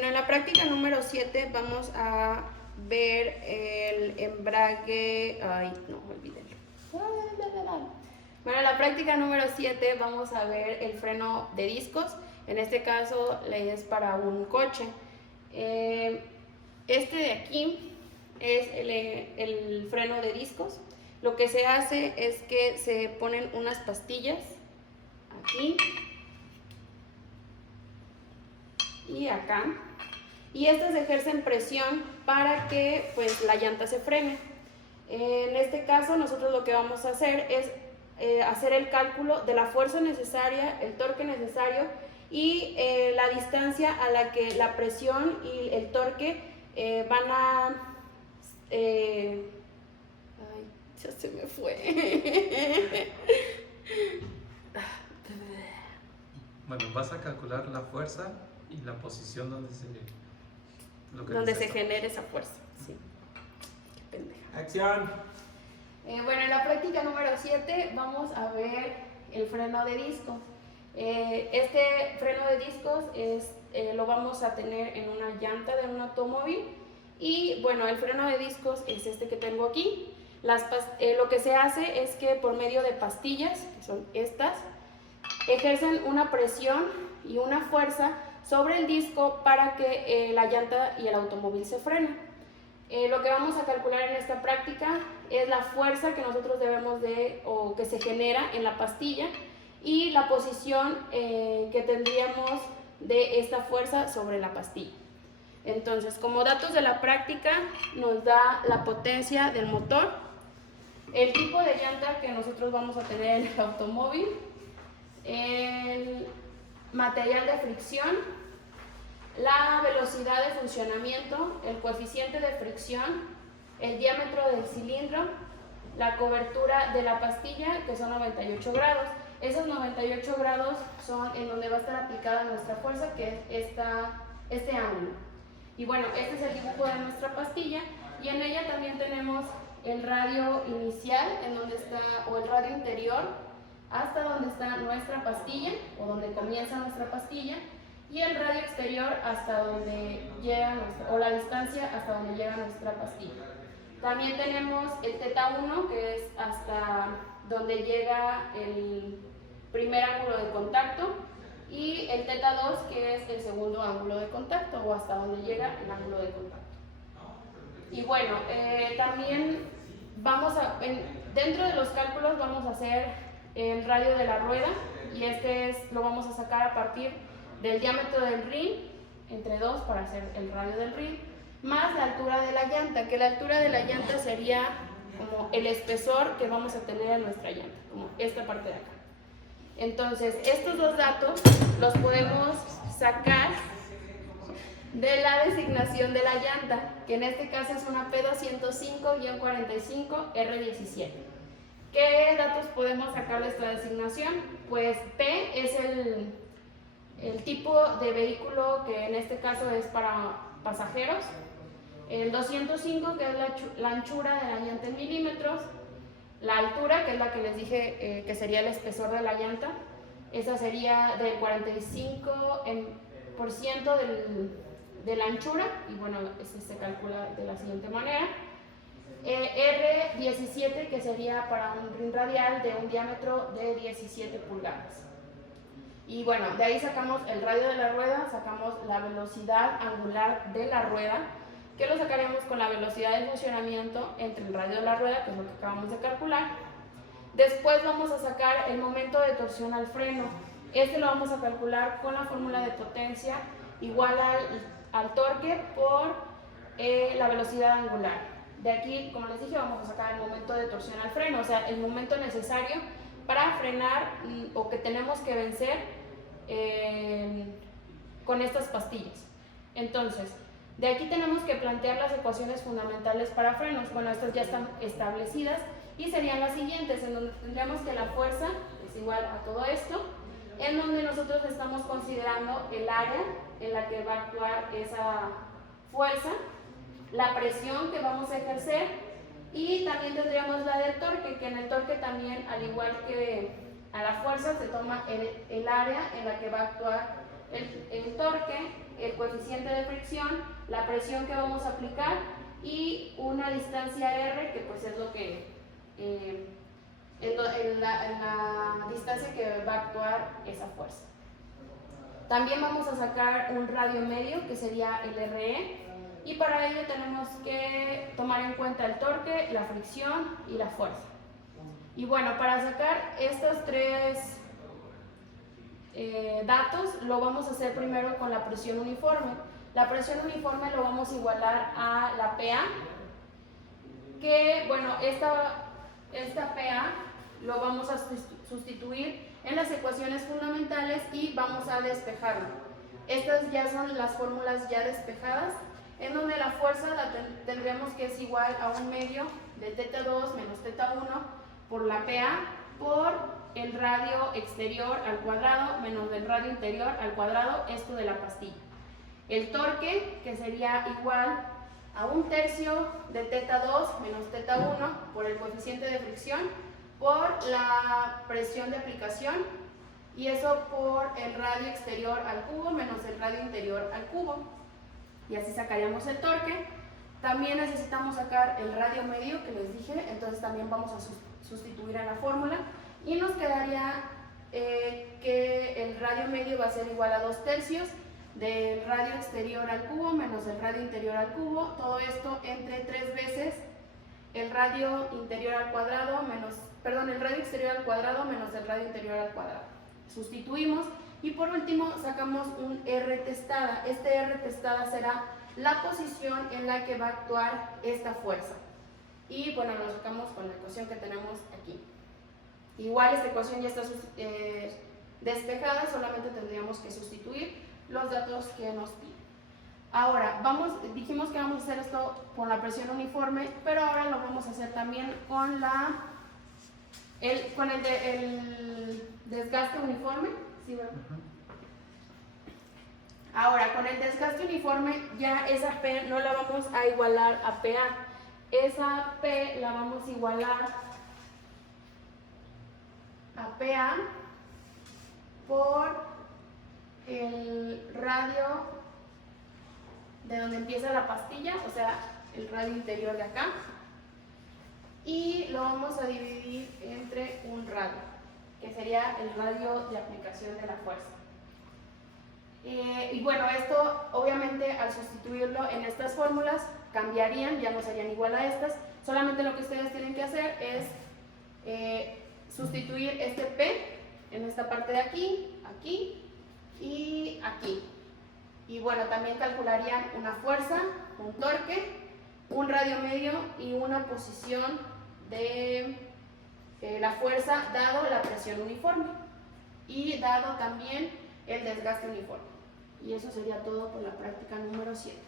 Bueno, en la práctica número 7 vamos a ver el embrague. Ay, no, olvídenlo. Bueno, en la práctica número 7 vamos a ver el freno de discos. En este caso es para un coche. Este de aquí es el freno de discos. Lo que se hace es que se ponen unas pastillas aquí y acá, y estas ejercen presión para que pues la llanta se frene. En este caso nosotros lo que vamos a hacer es hacer el cálculo de la fuerza necesaria, el torque necesario y la distancia a la que la presión y el torque van a... ay, ya se me fue. Bueno, vas a calcular la fuerza y la posición donde se genere esa fuerza. Sí. Qué pendeja. ¡Acción! Bueno, en la práctica número 7 vamos a ver el freno de discos. Este freno de discos lo vamos a tener en una llanta de un automóvil. Y bueno, el freno de discos es este que tengo aquí. Lo que se hace es que por medio de pastillas, que son estas, ejercen una presión y una fuerza sobre el disco para que la llanta y el automóvil se frenen. Lo que vamos a calcular en esta práctica es la fuerza que nosotros debemos o que se genera en la pastilla y la posición que tendríamos de esta fuerza sobre la pastilla. Entonces, como datos de la práctica, nos da la potencia del motor, el tipo de llanta que nosotros vamos a tener en el automóvil, el material de fricción, la velocidad de funcionamiento, el coeficiente de fricción, el diámetro del cilindro, la cobertura de la pastilla, que son 98 grados. Esos 98 grados son en donde va a estar aplicada nuestra fuerza, que es este ángulo. Y bueno, este es el dibujo de nuestra pastilla, y en ella también tenemos el radio inicial, en donde está, o el radio interior, hasta donde está nuestra pastilla, o donde comienza nuestra pastilla, y el radio exterior hasta donde llega o la distancia hasta donde llega nuestra pastilla. También tenemos el θ1, que es hasta donde llega el primer ángulo de contacto, y el θ2, que es el segundo ángulo de contacto, o hasta donde llega el ángulo de contacto. Y bueno, también dentro de los cálculos vamos a hacer el radio de la rueda, y lo vamos a sacar a partir del diámetro del rin, entre 2 para hacer el radio del rin, más la altura de la llanta, que la altura de la llanta sería como el espesor que vamos a tener en nuestra llanta, como esta parte de acá. Entonces, estos dos datos los podemos sacar de la designación de la llanta, que en este caso es una P205-45 R17. ¿Qué datos podemos sacar de esta designación? Pues P es el tipo de vehículo, que en este caso es para pasajeros, el 205, que es la anchura de la llanta en milímetros, la altura, que es la que les dije que sería el espesor de la llanta, esa sería del 45% de la anchura, y bueno, se calcula de la siguiente manera. R17, que sería para un rin radial de un diámetro de 17 pulgadas. Y bueno, de ahí sacamos el radio de la rueda, sacamos la velocidad angular de la rueda, que lo sacaremos con la velocidad de funcionamiento entre el radio de la rueda, que es lo que acabamos de calcular. Después vamos a sacar el momento de torsión al freno. Lo vamos a calcular con la fórmula de potencia igual al torque por la velocidad angular. De aquí, como les dije, vamos a sacar el momento de torsión al freno, o sea, el momento necesario para frenar o que tenemos que vencer con estas pastillas. Entonces, de aquí tenemos que plantear las ecuaciones fundamentales para frenos. Bueno, estas ya están establecidas y serían las siguientes, en donde tendríamos que la fuerza es igual a todo esto, en donde nosotros estamos considerando el área en la que va a actuar esa fuerza, la presión que vamos a ejercer, y también tendríamos la del torque, que en el torque también, al igual que a la fuerza, se toma el área en la que va a actuar el torque, el coeficiente de fricción, la presión que vamos a aplicar y una distancia R, que pues es lo que en la distancia que va a actuar esa fuerza. También vamos a sacar un radio medio, que sería el RE, y para ello tenemos que tomar en cuenta el torque, la fricción y la fuerza. Y bueno, para sacar estos tres datos lo vamos a hacer primero con la presión uniforme. La presión uniforme lo vamos a igualar a la PA, que bueno, esta PA lo vamos a sustituir en las ecuaciones fundamentales y vamos a despejarlo. Estas ya son las fórmulas ya despejadas, en donde la fuerza la tendremos que es igual a un medio de θ2 menos θ1 por la PA por el radio exterior al cuadrado menos el radio interior al cuadrado, esto de la pastilla. El torque, que sería igual a 1/3 de θ2 menos θ1 por el coeficiente de fricción por la presión de aplicación, y eso por el radio exterior al cubo menos el radio interior al cubo, y así sacaríamos el torque. También necesitamos sacar el radio medio que les dije, entonces también vamos a sustituir en la fórmula y nos quedaría que el radio medio va a ser igual a 2/3 del radio exterior al cubo menos el radio interior al cubo, todo esto entre 3 veces el radio interior al cuadrado menos, perdón, el radio exterior al cuadrado menos el radio interior al cuadrado. Sustituimos y por último sacamos un R testada. Este R testada será la posición en la que va a actuar esta fuerza. Y bueno, lo sacamos con la ecuación que tenemos aquí. Igual esta ecuación ya está despejada, solamente tendríamos que sustituir los datos que nos piden. Ahora, dijimos que vamos a hacer esto con la presión uniforme, pero ahora lo vamos a hacer también con el desgaste uniforme. ¿Sí, verdad? Ahora, con el desgaste uniforme, ya esa P no la vamos a igualar a PA. Esa P la vamos a igualar a PA por el radio de donde empieza la pastilla, o sea, el radio interior de acá, y lo vamos a dividir entre un radio, que sería el radio de aplicación de la fuerza. Y bueno, esto obviamente al sustituirlo en estas fórmulas cambiarían, ya no serían igual a estas, solamente lo que ustedes tienen que hacer es sustituir este P en esta parte de aquí, aquí y aquí. Y bueno, también calcularían una fuerza, un torque, un radio medio y una posición de la fuerza dado la presión uniforme y dado también el desgaste uniforme. Y eso sería todo por la práctica número 7.